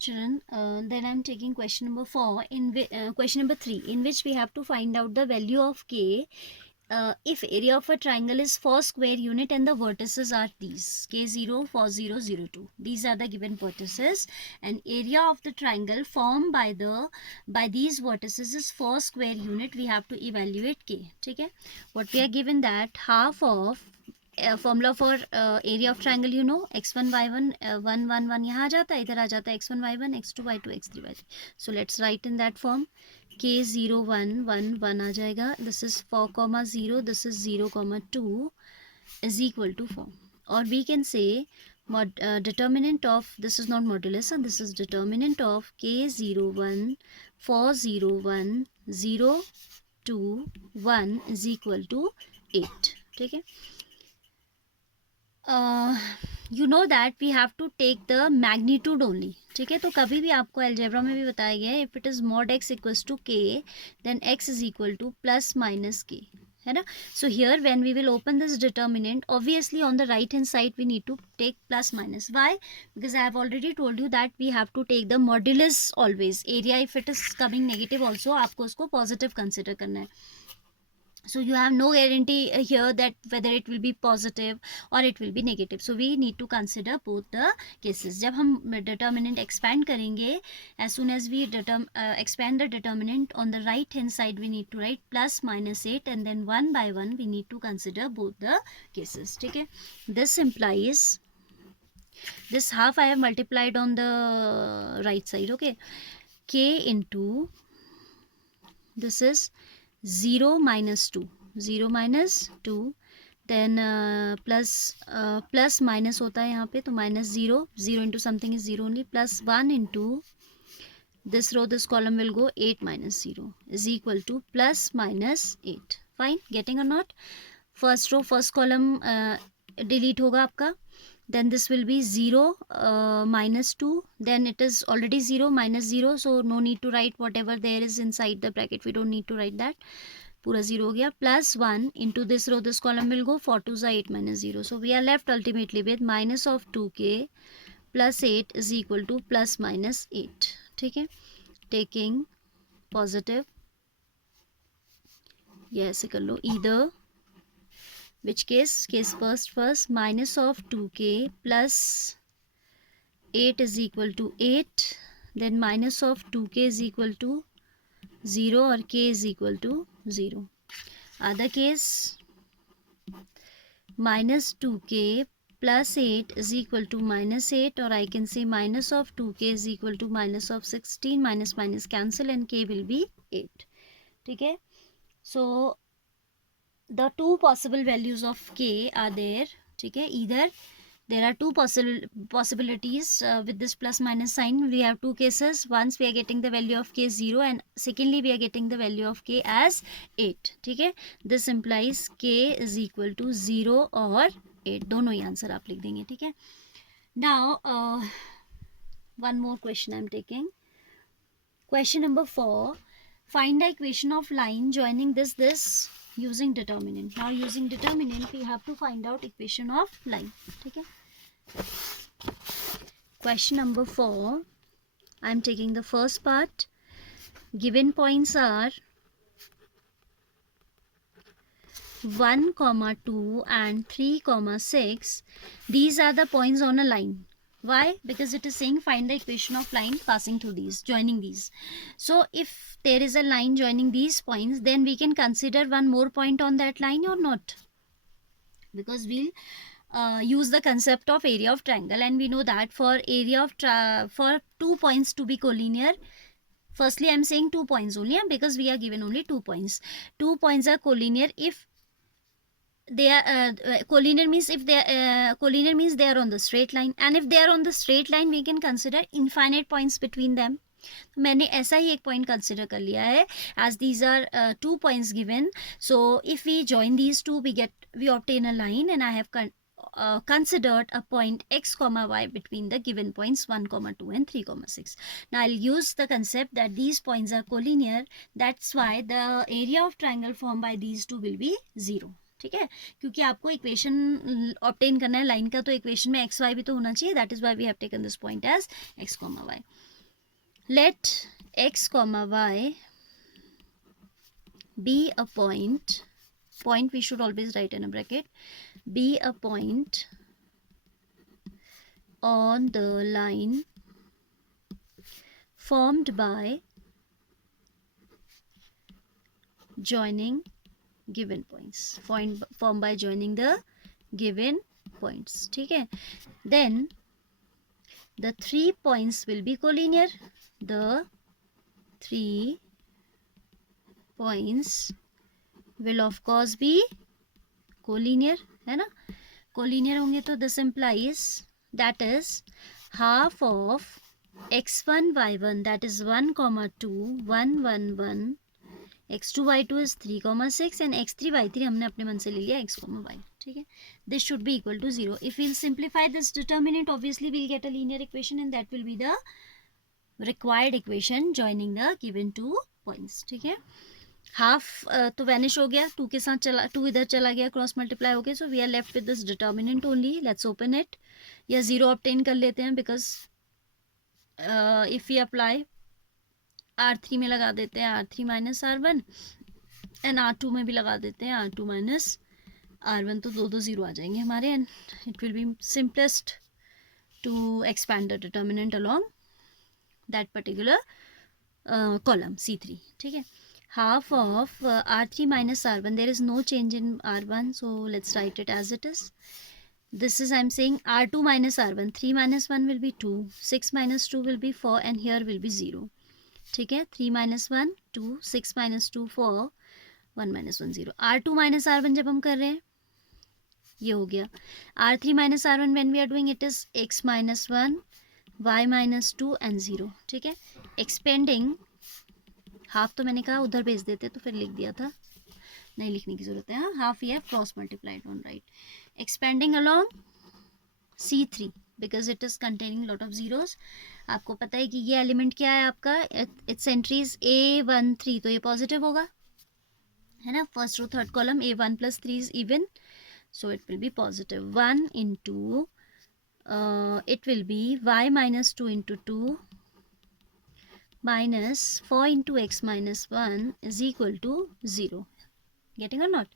Children, then I'm taking question number 4. Question number 3, in which we have to find out the value of k if area of a triangle is 4 square unit and the vertices are these k0, 4, 0, 0, 2. These are the given vertices, and area of the triangle formed by these vertices is 4 square unit. We have to evaluate k. Okay, what we are given that half of formula for area of triangle you know x1 y1 1 1 1 यहाँ आ जाता है, इधर आ जाता है x1 y1 x2 y2 x3 y3. So let's write in that form k0 1 1 1 आ जाएगा. This is 4 0, this is 0 2 is equal to 4. और we can say determinant of, this is not modulus, this is determinant of k0 1 4 0 1 0 2 1 is equal to 8. ठीक है, you know that we have to take the magnitude only. ठीक है, तो कभी भी आपको algebra में भी बताया गया है, if it is mod x equals to k then x is equal to plus minus k, है ना. So here when we will open this determinant, obviously on the right hand side we need to take plus minus. Why? Because I have already told you that we have to take the modulus always. Area if it is coming negative also आपको उसको positive consider करना है. So you have no guarantee here that whether it will be positive or it will be negative. So we need to consider both the cases. जब हम determinant expand करेंगे, as soon as we expand the determinant on the right hand side, we need to write plus minus 8, and then one by one we need to consider both the cases. ठीक है, this implies this half I have multiplied on the right side. Okay, k into this is 0 minus 2, 0 minus 2, then plus minus होता है यहाँ पे, तो minus 0, 0 into something is 0 only, plus 1 into this row, this column will go 8 minus 0 is equal to plus minus 8. Fine, getting or not? First row, first column delete होगा आपका, then this will be 0 minus 2, then it is already 0 minus 0, so no need to write whatever there is inside the bracket, we don't need to write that. पूरा 0 हो गया, plus 1 into this row, this column will go 4 2 is 8 minus 0, so we are left ultimately with minus of 2k plus 8 is equal to plus minus 8. ठीक है, taking positive, ये ऐसे कर लो, either which case first minus of 2k plus 8 is equal to 8, then minus of 2k is equal to 0 or k is equal to 0. Other case minus 2k plus 8 is equal to minus 8, or I can say minus of 2k is equal to minus of 16, minus minus cancel and k will be 8. ठीक है, so the two possible values of k are there. ठीक है, either there are two possibilities with this plus minus sign. We have two cases. Once we are getting the value of k 0, and secondly we are getting the value of k as 8. ठीक है, this implies k is equal to 0 or 8. दोनों ही answer आप लिख देंगे. ठीक है, now one more question I am taking. Question number 4. Find the equation of line joining this using determinant. Now using determinant we have to find out equation of line. ठीक है, question number 4, I am taking the first part. Given points are 1, 2 and 3, 6. These are the points on a line. Why? Because it is saying find the equation of line passing through these, joining these. So if there is a line joining these points, then we can consider one more point on that line or not, because we'll use the concept of area of triangle, and we know that for area of for 2 points to be collinear, firstly I am saying 2 points only, because we are given only 2 points. 2 points are collinear if they are collinear means if they collinear means they are on the straight line, and if they are on the straight line we can consider infinite points between them. मैंने ऐसा ही एक point consider कर लिया है, as these are 2 points given. So if we join these two, we obtain a line, and I have considered a point x comma y between the given points 1, 2 and 3, 6. Now I'll use the concept that these points are collinear. That's why the area of triangle formed by these two will be 0. ठीक है, क्योंकि आपको equation obtain करना है line का, तो equation में x Y भी तो होना चाहिए. That is why we have taken this point as x comma y. Let x comma y be a point we should always write in a bracket, be a point on the line formed by joining given points, formed by joining the given points. ठीक है, then the 3 points will be collinear. The 3 points will of course be collinear, है ना. collinear होंगे तो this implies that is half of x1 y1 that is 1 comma 2 1 1 1, x2 y2 is 3 comma 6 and x3 y3 हमने अपने मन से ले लिया x comma y. ठीक है, this should be equal to 0. if we'll simplify this determinant, obviously we'll get a linear equation and that will be the required equation joining the given 2 points. ठीक है, हाफ तो vanish हो गया, 2 के साथ चला, 2 इधर चला गया, क्रॉस मल्टीप्लाई हो गया. So we are left with this determinant only. Let's open it, या 0 ऑब्टेन कर लेते हैं, because if we apply R3 में लगा देते हैं R3 minus R1 and R2 में भी लगा देते हैं R2 माइनस R1, तो दो 0 आ जाएंगे हमारे, and it will be simplest to expand the determinant along that particular column C3. ठीक है, half of R3 minus R1, there is no change in R1, so let's write it as it is. This is, I'm saying, R2 minus R1, 3 minus 1 will be 2, 6 minus 2 will be 4 and here will be 0. ठीक है, 3 minus 1 2, 6 minus 2 4, 1 minus 1 0. R2 minus R1 जब हम कर रहे हैं ये हो गया. R3 minus R1 when we are doing it is x minus 1, y minus 2 and 0. ठीक है, expanding, हाफ तो मैंने कहा उधर भेज देते तो फिर लिख दिया था, नहीं लिखने की जरूरत है. हाँ, हाफ ये cross multiplied on right. Expanding along C3 because it is containing lot of zeros. आपको पता है कि ये एलिमेंट क्या है आपका, इट्स एंट्रीज A13, तो ये पॉजिटिव होगा, है ना. First row third column A1 + 3 is even, so it will be positive. 1 into it will be y minus 2 into 2 minus 4 into x minus 1 is equal to 0. Getting or not?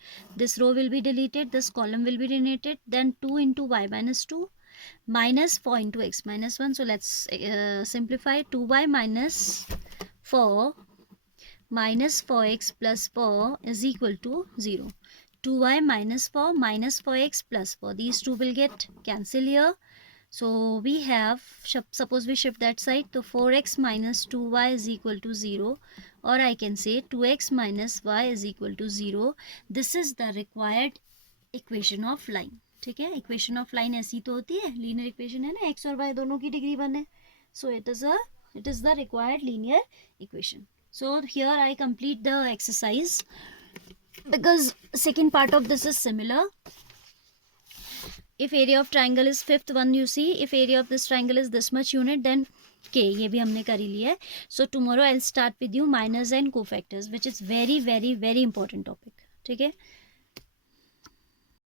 This row will be deleted, this column will be deleted, then 2 into y minus 2 minus 4 into x minus 1. So let's simplify. 2y minus 4 minus 4x plus 4 is equal to 0. 2y minus 4 minus 4x plus 4. These two will get cancelled here. So we have, suppose we shift that side, so 4x minus 2y is equal to 0, or I can say 2x minus y is equal to 0. This is the required equation of line. ठीक है, equation of line ऐसी तो होती है, linear equation है ना, x और y दोनों की डिग्री 1 है. So it is the required linear equation. So here I complete the exercise because second part of this is similar. If area of triangle is fifth one, you see, if area of this triangle is this much unit, then k, ये भी हमने कर ही लिया है. So tomorrow I'll start with you minors and cofactors, which is very very very important topic. ठीक है.